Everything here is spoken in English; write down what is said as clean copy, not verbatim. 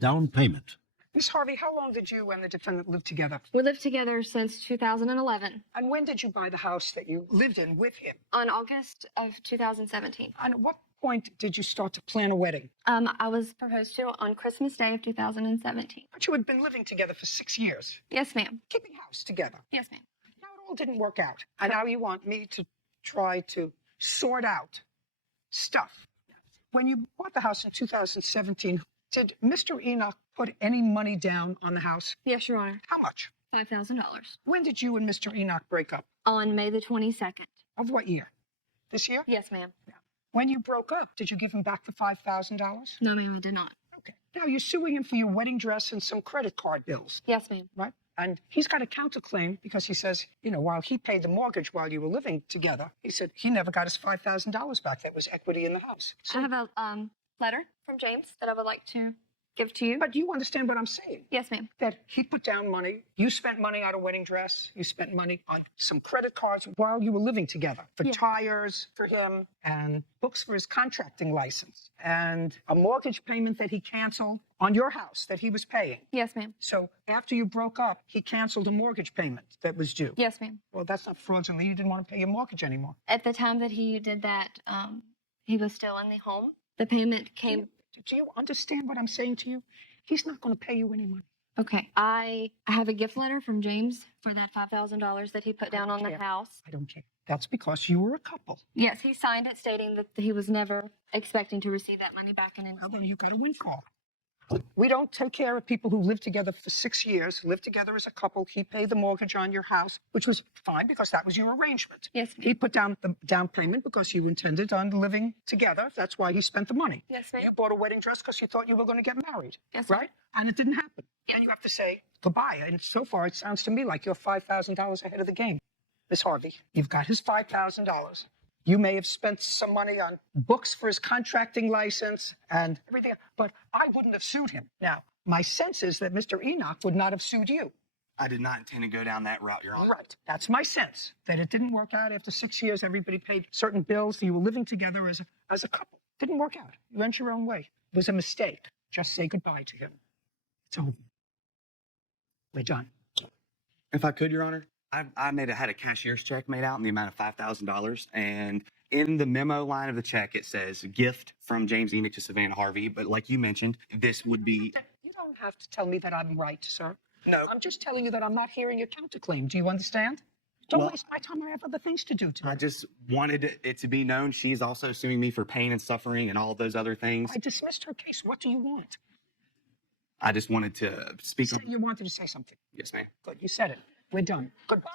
down payment. Miss Harvey, how long did you and the defendant live together? We lived together since 2011. And when did you buy the house that you lived in with him? On August of 2017. And at what point did you start to plan a wedding? I was proposed to on Christmas Day of 2017. But you had been living together for 6 years, Yes, ma'am. keeping house together. Yes, ma'am. Now it all didn't work out. And now you want me to try to sort out stuff. When you bought the house in 2017, did Mr. Enoch put any money down on the house? Yes, Your Honor. How much? $5,000. When did you and Mr. Enoch break up? On May the 22nd. Of what year? This year? Yes, ma'am. When you broke up, did you give him back the $5,000? No, ma'am, I did not. Okay. Now you're suing him for your wedding dress and some credit card bills, Yes, ma'am. right? And he's got a counterclaim because he says, while he paid the mortgage while you were living together, he said he never got his $5,000 back. That was equity in the house. I have a letter from James that I would like to give to you. But you understand what I'm saying? Yes, ma'am. That he put down money. You spent money on a wedding dress. You spent money on some credit cards while you were living together for tires for him and books for his contracting license and a mortgage payment that he canceled on your house that he was paying. Yes, ma'am. So after you broke up, he canceled a mortgage payment that was due. Yes, ma'am. Well, that's not fraudulent. You didn't want to pay your mortgage anymore. At the time that he did that, he was still in the home. The payment came... Do you understand what I'm saying to you? He's not going to pay you any money. Okay. I have a gift letter from James for that $5,000 that he put down on the house. I don't care. That's because you were a couple. Yes, he signed it stating that he was never expecting to receive that money back in. Well, then you got a windfall. We don't take care of people who live together for 6 years, live together as a couple. He paid the mortgage on your house, which was fine because that was your arrangement. Yes, ma'am. He put down the down payment because you intended on living together. That's why he spent the money. Yes, ma'am. You bought a wedding dress because you thought you were going to get married. Yes, ma'am. Right? And it didn't happen. And you have to say goodbye. And so far, it sounds to me like you're $5,000 ahead of the game. Miss Harvey, you've got his $5,000. You may have spent some money on books for his contracting license and everything, but I wouldn't have sued him. Now, my sense is that Mr. Enoch would not have sued you. I did not intend to go down that route, Your Honor. Right. That's my sense, that it didn't work out after 6 years. Everybody paid certain bills. You were living together as a couple. Didn't work out. You went your own way. It was a mistake. Just say goodbye to him. It's over. We're done. If I could, Your Honor, I had a cashier's check made out in the amount of $5,000, and in the memo line of the check, it says gift from James Enoch to Savannah Harvey. But like you mentioned, this would be... You don't have to tell me that I'm right, sir. No. I'm just telling you that I'm not hearing your counterclaim. Do you understand? Don't Well, waste my time. I have other things to do today. I just wanted it to be known she's also suing me for pain and suffering and all those other things. I dismissed her case. What do you want? I just wanted to speak on... You wanted to say something. Yes, ma'am. Good. You said it. We're done. Goodbye.